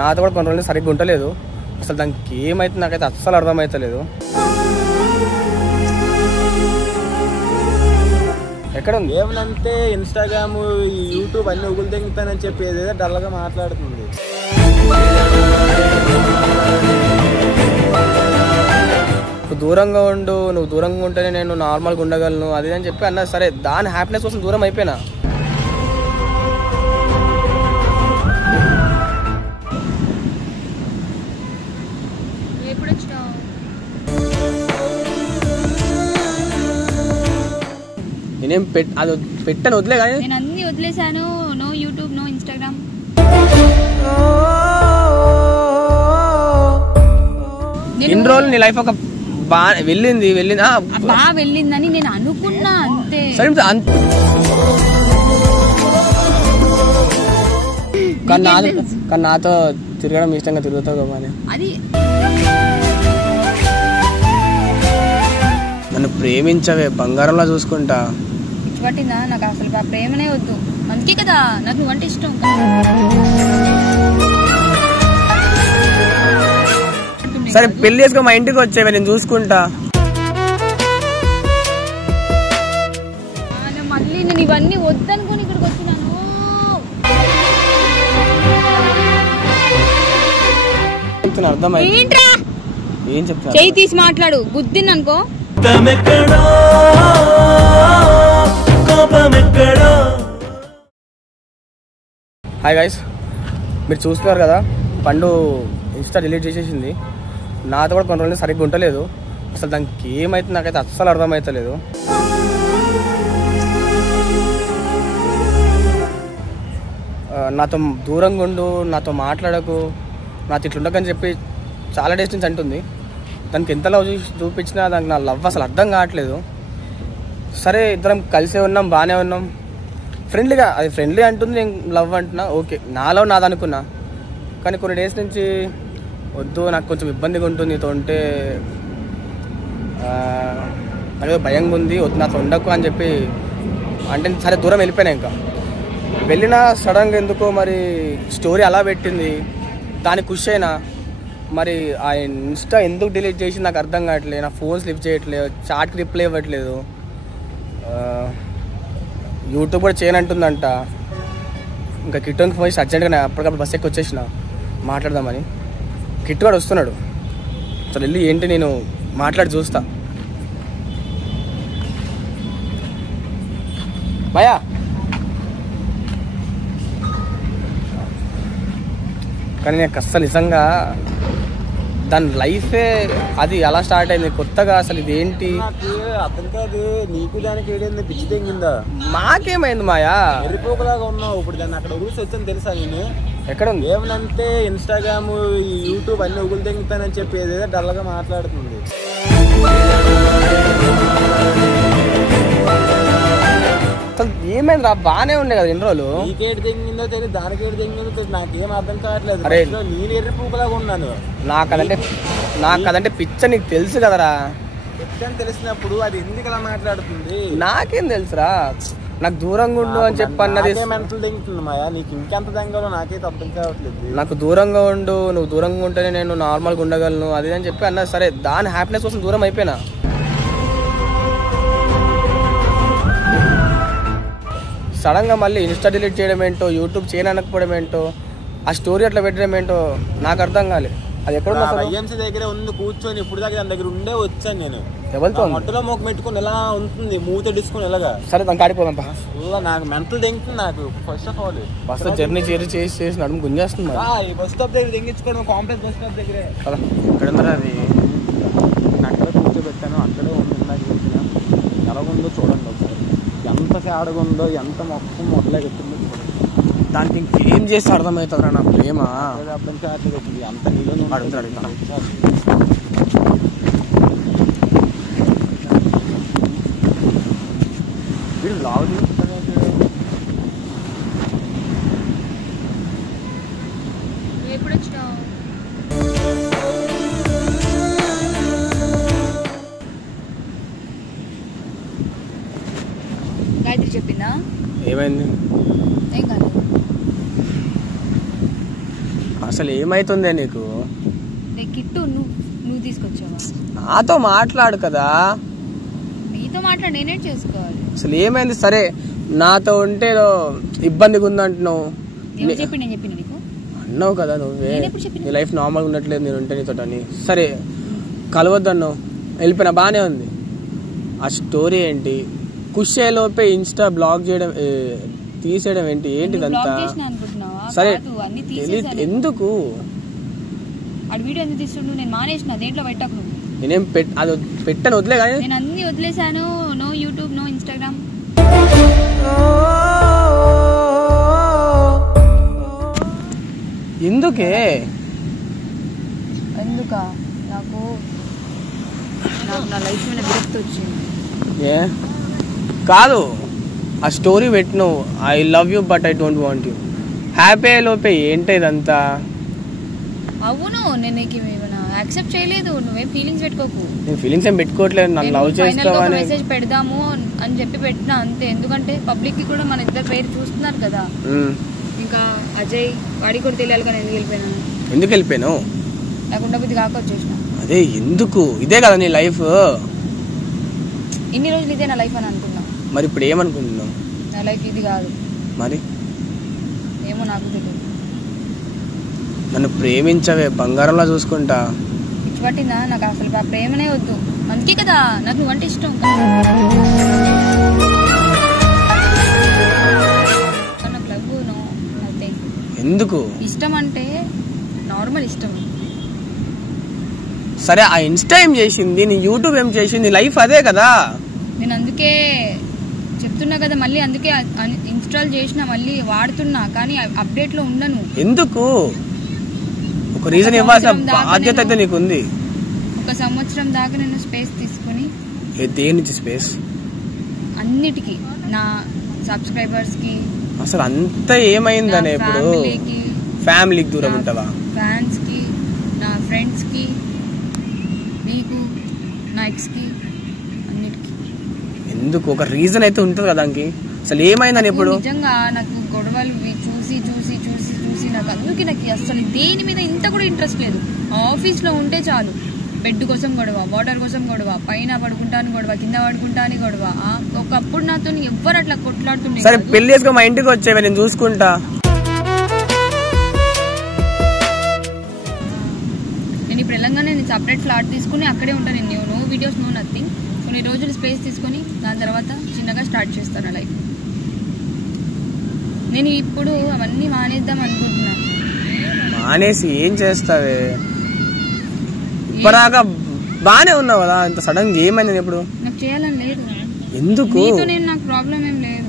నాతో కూడా కొన్ని రోజులు సరిగ్గా ఉండలేదు. అసలు దానికి ఏమైతే నాకైతే అస్సలు అర్థమవుతలేదు. ఎక్కడ ఉంది ఏమనంటే ఇన్స్టాగ్రామ్ యూట్యూబ్ అన్ని ఉగులు తెంగుతానని చెప్పి ఏదేదో డల్గా మాట్లాడుతుంది. దూరంగా ఉండు, నువ్వు దూరంగా ఉంటేనే నేను నార్మల్గా ఉండగలను అది అని చెప్పి అన్నా. సరే దాని హ్యాపీనెస్ కోసం దూరం అయిపోయినా. నేనేం అది పెట్టాను వదిలే కానీ నేను అన్ని వదిలేసాను. No YouTube, no Instagram. ఇన్ని రోజులు నీ లైఫ్ ఒక బాగా వెళ్ళింది బాగా వెళ్ళిందని నేను అనుకున్నా అంతే. సరే కానీ నాతో తిరగడం ఇష్టంగా తిరుగుతావు కదా అని. అది నన్ను ప్రేమించవే, బంగారంలా చూసుకుంటా. పట్టిందా? నాకు అసలు ప్రేమనే వద్దు. అందుకే కదా నాకు నువ్వంటే ఇష్టం. సరే పెళ్లి చేసుకో, మా ఇంటికి వచ్చేవే, నేను చూసుకుంటా. మళ్ళీ నేను ఇవన్నీ వద్దనుకుని ఇక్కడికి వచ్చినాను. అర్థమైంది. ఏం చెప్తా? చెయ్యి తీసి మాట్లాడు. గుద్దిన్ అనుకో. హాయ్ గైస్, మీరు చూస్తున్నారు కదా, పండు ఇన్స్టా డిలీట్ చేసేసింది. నాతో కూడా కొన్ని రోజులు సరిగ్గా ఉండలేదు. అసలు దానికి ఏమైతే నాకైతే అస్సలు అర్థమవుతలేదు. నాతో దూరంగా ఉండు, నాతో మాట్లాడకు, నాతో ఇట్లుండకని చెప్పి చాలా డేస్ నుంచి అంటుంది. దానికి ఎంత లవ్ చూపించినా దానికి నా లవ్ అసలు అర్థం కావట్లేదు. సరే ఇద్దరం కలిసే ఉన్నాం, బాగానే ఉన్నాం, ఫ్రెండ్లీగా. అది ఫ్రెండ్లీ అంటుంది, నేను లవ్ అంటున్నా. ఓకే, నా లవ్ నాది అనుకున్నా. కానీ కొన్ని డేస్ నుంచి వద్దు, నాకు కొంచెం ఇబ్బందిగా ఉంటుంది నీతో ఉంటే, నాకు భయంగా ఉంది, వద్దు నాతో ఉండకు అని చెప్పి అంటే సరే దూరం వెళ్ళిపోయినా. ఇంకా వెళ్ళినా సడన్గా ఎందుకో మరి స్టోరీ అలా పెట్టింది. దానికి ఖుషి అయినా. మరి ఆ ఇన్స్టా ఎందుకు డిలీట్ చేసి నాకు అర్థం కావట్లేదు. నా ఫోన్స్ లిఫ్ట్ చేయట్లేదు, చాట్కి రిప్లై ఇవ్వట్లేదు, యూట్యూబ్ కూడా చేయనంటుందంట. ఇంకా కిట్టుకి పోయి అర్జెంట్గా అప్పటికప్పుడు బస్ ఎక్కి వచ్చేసిన మాట్లాడదామని. కిట్టు కూడా వస్తున్నాడు. అసలు వెళ్ళి ఏంటి నేను మాట్లాడి చూస్తా. భయా కానీ నాకు అస్సలు నిజంగా దాని లైఫే అది అలా స్టార్ట్ అయింది కొత్తగా. అసలు ఇది ఏంటి అర్థం కాదు. నీకు దానికి ఏదైంది, పిచ్చి తెంగిందా? మాకేమైంది మాయా? ఎరిపోకలాగా ఉన్నావు. ఇప్పుడు దాన్ని అక్కడ ఊసి వచ్చాను తెలుసా నేను. ఎక్కడ ఉంది? ఏమనంటే ఇన్స్టాగ్రామ్ యూట్యూబ్ అన్ని ఉగులు తెంగుతానని చెప్పి ఏదేదో డల్గా మాట్లాడుతుంది. అసలు ఏమైంది రా? బాగానే ఉండే కదా ఇన్ని రోజులు. నీకేటి తెంగిందో తెలియదు, దానికేటి తెంగిందో తెలియదు, నాకేం అర్థం కావట్లేదు. అరే నేను ఎర్రిపోకలాగా ఉన్నాను. నాకు అదంటే పిచ్చ, నీకు తెలుసు కదరా. పిచ్చ అని తెలిసినప్పుడు అది ఎందుకు అలా మాట్లాడుతుంది? నాకేం తెలుసురా. నాకు దూరంగా ఉండు అని చెప్పి అన్నది. మెంటల్ తెంగుతుంది మాయా. నీకు ఇంకెంత తెంగాలో నాకైతే అర్థం కావట్లేదు. నాకు దూరంగా ఉండు, నువ్వు దూరంగా ఉంటేనే నేను నార్మల్గా ఉండగలను అది అని చెప్పి అన్నది. సరే దాని హ్యాపీనెస్ కోసం దూరం అయిపోయినా. సడన్గా మళ్ళీ ఇన్స్టా డిలీట్ చేయడం ఏంటో, యూట్యూబ్ చేయనకపోవడం ఏంటో, ఆ స్టోరీ అట్లా పెట్టడం ఏంటో నాకు అర్థం కాలేదు. అది ఎక్కడ ఐఎంసీ దగ్గర ఉంది కూర్చొని. ఇప్పుడు దాకా దాని దగ్గర ఉండే వచ్చాను నేను. ఎవరితో? మొట్టలో మొక్క పెట్టుకుని ఎలా ఉంటుంది, మూత డిసుకుని ఎలాగా. సరే దానికి ఆడిపోదాం. నాకు మెంటల్ తెంగుతుంది. నాకు first of all bus journey చేసి నడుము గుంజేస్తుంది. ఈ బస్ స్టాప్ దగ్గర తెంగించుకోవడం, కాంప్లెక్స్ బస్ స్టాప్ దగ్గరే. ఇక్కడ ఉందా అది? అక్కడ కూర్చోబెట్టాను, అక్కడే ఉంది. నాకు చూసిన ఎలాగుందో చూడండి ఒకసారి. ఎంత తేడాగా ఉందో, ఎంత మొత్తం మొదలెట్టిందో. దానికి ఇంకేం చేస్తే అర్థమవుతుందిరా నా ప్రేమ? అర్థం కావట్లేదు. అంత నీళ్ళు అడుగుతాడు. వీడు లావు ఎప్పుడు వచ్చినావు? గాయత్రి చెప్పిందా? ఏమైంది? ఏం కాదు. అసలు ఏమైతుందే నీకు? కిట్టు నువ్వు తీసుకొచ్చావా? నాతో మాట్లాడు కదా. నీతో మాట్లాడి నేనే చేసుకోవాలి. అసలు ఏమైంది? సరే నాతో ఉంటే ఇబ్బందిగా ఉందంటున్నావు. నేను చెప్పిన నీకు అన్నావు కదా నువ్వే, నీ లైఫ్ నార్మల్గా ఉండట్లేదు నేను ఉంటే నీతో అని. సరే కలవద్దు అన్నావు, వెళ్ళిపోయినా బాగానే ఉంది. ఆ స్టోరీ ఏంటి? కుషేలోపే ఇన్స్టా బ్లాక్ చేయడం తీసేయడం ఏంటి? ఏంటిదంతా? సరే ఎందుకు వీడియో ఎందుకు తీస్తుండు? నేను మానేసిన, దేంట్లో పెట్టకు. నేనేం అది పెట్టను, వదిలే. కానీ నేను అన్ని వదిలేసాను. No YouTube, no Instagram. ఎందుకే? ఎందుకా? నాకు నా లైఫ్ మీద విరక్తి వచ్చింది. ఏ కాదు, ఆ స్టోరీ పెట్టిను, I love you but I don't want you. Happy లోపే ఏంటి ఇదంతా? అవును, నేను నీకు యాక్సెప్ట్ చేయలేదు. నువ్వేం ఫీలింగ్స్ పెట్టుకోకు. నేను ఫీలింగ్స్ ఏం పెట్టుకోవట్లేదు. నన్ను లవ్ చేస్తావని మెసేజ్ పెడదాము అని చెప్పి పెట్టినా అంతే. ఎందుకంటే పబ్లిక్ కి కూడా మన ఇద్దరు పేరు చూస్తున్నారు కదా. ఇంకా అజయ్ వాడికి కూడా తెలియాలి కానీ ఎందుకు వెళ్ళిపోయాను? నాకు ఉండబుద్ధి కాక వచ్చేసిన. అదే ఎందుకు? ఇదే కదా నీ లైఫ్? ఇన్ని రోజులు ఇదే నా లైఫ్ అని అనుకున్నా. మరి ఇప్పుడు ఏమనుకుంటున్నావు? నా లైఫ్ ఇది కాదు. మరి ఏమో నాకు తెలియదు. నన్ను ప్రేమించవే, బంగారంలా చూసుకుంటా. పిచ్చి పట్టిందా? నాకు అసలు ఆ ప్రేమనే వద్దు. అందుకే కదా నాకు నువ్వంటే ఇష్టం. నాకు లవ్ నో నథింగ్. ఎందుకు? ఇష్టం అంటే నార్మల్ ఇష్టం. సరే ఆ ఇన్స్టా ఏం చేసింది, నీ యూట్యూబ్ ఏం చేసింది, లైఫ్ అదే కదా. నేను అందుకే చెప్తున్నా కదా, మళ్ళీ అందుకే ఇన్స్టాల్ చేసిన, మళ్ళీ వాడుతున్నా, కానీ అప్డేట్ లో ఉండను. ఎందుకు? ఒక రీజన్ ఇవ్వాల్సిన బాధ్యత అయితే నీకు ఉంది. ఒక సంవత్సరం దాకా నేను స్పేస్ తీసుకుని. దేని నుంచి స్పేస్? అన్నిటికీ, నా సబ్స్క్రైబర్స్ కి. అసలు అంత ఏమైందనే? ఇప్పుడు ఫ్యామిలీకి దూరం ఉంటావా? ఫ్యాన్స్ కి, నా ఫ్రెండ్స్ కి, నీకు, నా ఎక్స్ కి, అన్నిటికి. ఎందుకు? ఒక రీజన్ అయితే ఉంటుంది కదా దానికి. అసలు ఏమైందని ఇప్పుడు? నిజంగా నాకు గొడవలు చూసి చూసి చూసి చూసి నాకు అందుకే నాకు అసలు దేని మీద ఇంత కూడా ఇంట్రెస్ట్ లేదు. ఆఫీస్ లో ఉంటే చాలు, బెడ్ కోసం గొడవ, వాటర్ కోసం గొడవ, పైన పడుకుంటాను గొడవ, కింద పడుకుంటాను గొడవ. ఒకప్పుడు నాతో ఎవ్వరు అట్లా కొట్లాడుతుండే. సరే పెళ్లి చేసుకో, మా ఇంటికి వచ్చేవే, నేను చూసుకుంటా. నేను ఇప్పుడు తెలంగాణ నేను సపరేట్ ఫ్లాట్ తీసుకుని అక్కడే ఉంటాను. నేను నో వీడియోస్, నో నథింగ్. కొన్ని రోజులు స్పేస్ తీసుకొని దాని తర్వాత చిన్నగా స్టార్ట్ చేస్తాను లైఫ్. నేను ఇప్పుడు అవన్నీ మానేద్దాం అనుకుంటున్నా. మానేసి ఏం చేస్తావే? ఇప్పటిదాకా బానే ఉన్నావు కదా, ఇంత సడన్ గా ఏమైంది ఇప్పుడు? నాకు చేయాలని లేదు. ఎందుకు? నాకు ప్రాబ్లం ఏం లేదు.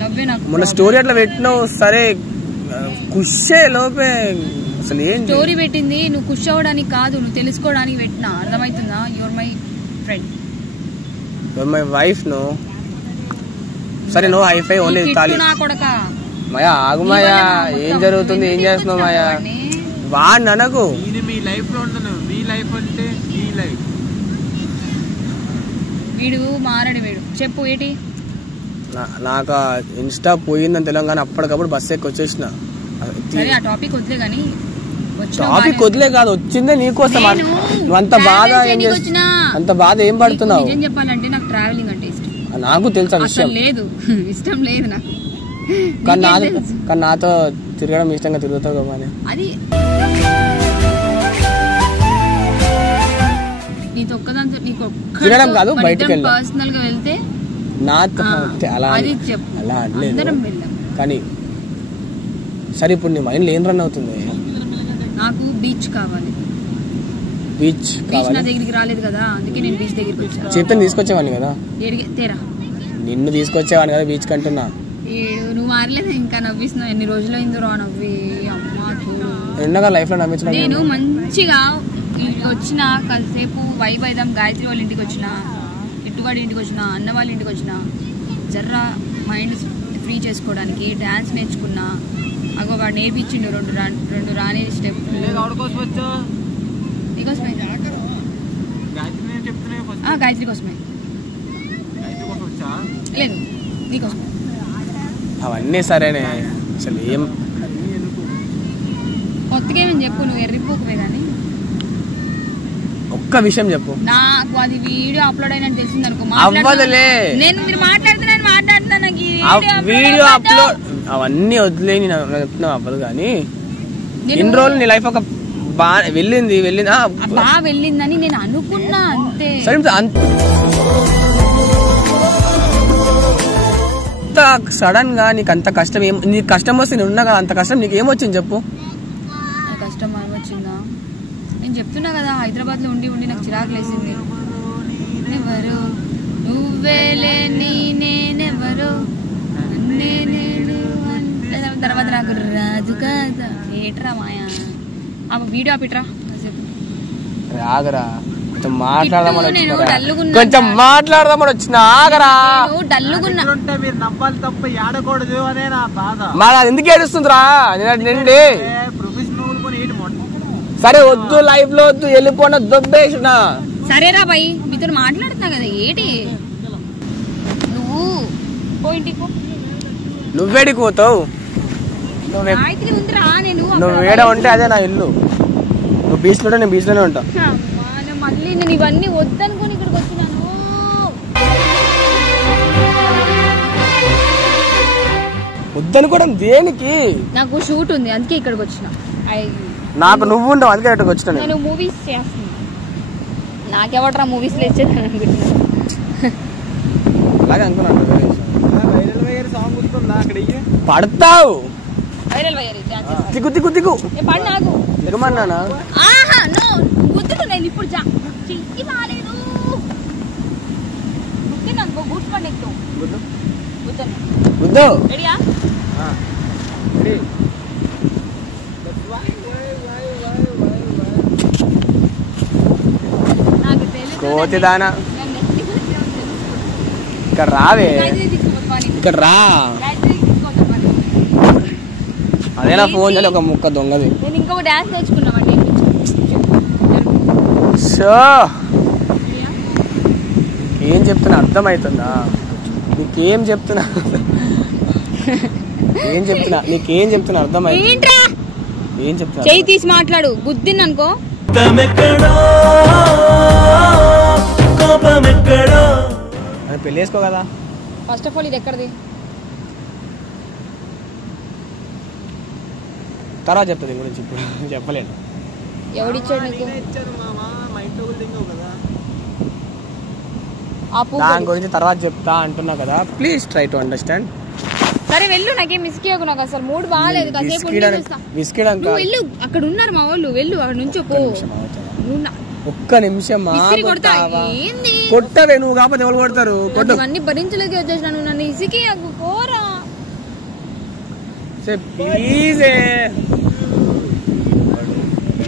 నవ్వే నాకు. మొన్న స్టోరీ అట్లా పెట్టినావు. సరే కుషే లోపే అసలు ఏం స్టోరీ పెట్టింది? నువ్వు ఖుషి అవ్వడానికి కాదు, నువ్వు తెలుసుకోవడానికి పెట్టినా. అర్థమవుతుందా? Your my friend, your my wife. No సరే నో హైఫై ఓన్లీ తాలి. నా కొడక మాయా ఆగు మాయా, ఏం జరుగుతుంది? ఏం చేస్తున్నావు మాయా? వాడిని అనకు. మీ లైఫ్ లో ఉండను, మీ లైఫ్ అంటే మీ లైఫ్. వీడు మారడు. వీడు చెప్పు ఏంటి? నాకు ఇన్స్టా పోయిందని తెలంగాణ అప్పటికప్పుడు బస్ ఎక్కి వచ్చేసిన. సరే ఆ టాపిక్ వదిలే కానీ. టాపిక్ వదిలే కాదు, వచ్చిందే నీకోసం. నువ్వు అంత బాధ ఏం పడుతున్నావు? నిజం చెప్పాలంటే నాకు ట్రావెలింగ్ అంటే ఇష్టం. నాకు తెలుసా విషయం? లేదు, ఇష్టం లేదు నాకు. కానీ నాతో తిరగడం ఇష్టంగా తిరుగుతావు కదా. అది నీతో ఒక్కదాంతో నీకు తిరగడం కాదు, బయటకు వెళ్ళి పర్సనల్ గా వెళ్తే నాతో అలా అలా అనలేదు. కానీ సరే ఇప్పుడు నీ మైండ్ ఏం రన్ అవుతుంది? నాకు బీచ్ కావాలి. బీచ్ నా దగ్గరికి రాలేదు కదా, అందుకే నేను బీచ్ దగ్గరికి వచ్చాను. చేతను తీసుకొచ్చేవాడిని కదా. తేరా నిన్ను తీసుకొచ్చేవాడిని కదా బీచ్ కంటున్నా. నువ్వు మారలేదు ఇంకా. నవ్విస్తున్నావు. ఎన్ని రోజులు అయిందో రా నవ్వి. అమ్మా చూడు, ఎన్నగా లైఫ్ లో నమ్మించిన. నేను మంచిగా వచ్చిన కాసేపు వైబ్ అయిదాం. గాయత్రి వాళ్ళ ఇంటికి వచ్చిన, ఇట్టుగాడి ఇంటికి వచ్చిన, అన్న వాళ్ళ ఇంటికి వచ్చిన, జర్రా మైండ్ ఫ్రీ చేసుకోవడానికి డాన్స్ నేర్చుకున్నా. అగో వాడు నేర్పించిండు రెండు రాని స్టెప్. నీకోసమే, గాయత్రి కోసమే. లేదు నీకోసమే. అవన్నీ సరేనే, అసలు ఏం మత్తుకేమని చెప్పు, నువ్వు ఎర్రిపోకువే కానీ ఒక్క విషయం చెప్పు. నాకు అది వీడియో అప్లోడ్ అయినట్టు తెలిసింది అనుకో, అవ్వదులే. నేను మీరు మాట్లాడుతున్నా వీడియో అప్లోడ్ అవన్నీ వదిలేని చెప్తున్నావు అవ్వదు కానీ ఇన్ని రోజులు నీ లైఫ్ ఒక బాగా వెళ్ళింది బాగా వెళ్ళిందని నేను అనుకున్నా అంతే. అంత సడన్ గా నీకు అంత కష్టం నీకు కష్టం వస్తే నేను ఉన్నా కదా, అంత కష్టం నీకు ఏమొచ్చింది చెప్పు. కష్టం ఏమొచ్చిందా? నేను చెప్తున్నా కదా, హైదరాబాద్ లో ఉండి ఉండి నాకు చిరాకు లేసింది. ఎవరు నువ్వేలే నేనెవరు తర్వాత నాకు రాజు కదా ఏట్రా మాయా. వీడియో ఆపిట్రా ఆగరా, కొంచెం మాట్లాడదామని వచ్చిన ఆగరా. మీరు నవ్వాలి తప్ప ఏడకూడదు అనే నా బాధ. మరి అది ఎందుకు ఏడుస్తుందిరా నిండి? సరే వద్దు, లైఫ్ లో వద్దు, వెళ్ళిపోయిన దొబ్బేసిన. సరేరా బాయ్, మీతో మాట్లాడుతున్నా కదా ఏంటి నువ్వు పోయింటికి. నువ్వేడికి పోతావు? నువ్వు వేడ ఉంటే అదే నా ఇల్లు. నువ్వు బీచ్ లో, నేను బీచ్ లోనే ఉంటా. మళ్ళీ నేను ఇవన్నీ వద్దనుకుని ఇక్కడికి వచ్చినాను. వద్దనుకోవడం దేనికి? నాకు షూట్ ఉంది అందుకే ఇక్కడికి వచ్చిన. నాకు నువ్వు ఉండవు అందుకే ఇక్కడికి వచ్చిన. నేను మూవీస్ చేస్తున్నా, నాకెవట్రా మూవీస్ లో ఇచ్చేది అనుకుంటున్నా. అలాగే అనుకున్నాను. పడతావు తిక్కు తిక్కు తిక్కు దిగమన్నానా? నేను ఇప్పుడు చెయ్యి బాగాలేదు బూట్స్ పండి ఎక్కుతావు. రెడీయా? కోతిదానా ఇక్కడ రావే, ఇక్కడ రా. అదేనా ఫోన్ చేయాలి ఒక ముక్క దొంగది. నేను ఇంకొక డాన్స్ నేర్చుకున్నామండి. ఏం చెప్తున్నా అర్థమవుతుందా? నీకేం చెప్తున్నా నీకేం చెప్తున్నా అర్థమైంది? ఏం చెప్తున్నా? చెయ్యి తీసి మాట్లాడు, గుద్దిన్ అనుకో. పెళ్లి చేసుకో కదా. ఫస్ట్ ఆఫ్ ఆల్ ఇది ఎక్కడిది? తర్వాత చెప్తా దీని గురించి, ఇప్పుడు చెప్పలేను. ఎవడిచ్చాడు నీకు? దాని గురించి తర్వాత చెప్తా అంటున్నా కదా, ప్లీజ్ ట్రై టు అండర్స్టాండ్. సరే వెళ్ళు, నాకేం మిస్కేయకు, నాకు అసలు మూడ్ బాగాలేదు. వెళ్ళు, అక్కడ ఉన్నారు మా వాళ్ళు, వెళ్ళు అక్కడ నుంచి పో. ఒక్క నిమిషం కొట్టవే, నువ్వు కాకపోతే ఎవరు కొడతారు? అన్ని భరించలేక వచ్చేసినా, నన్ను ఇసికి పోరా ప్లీజ్.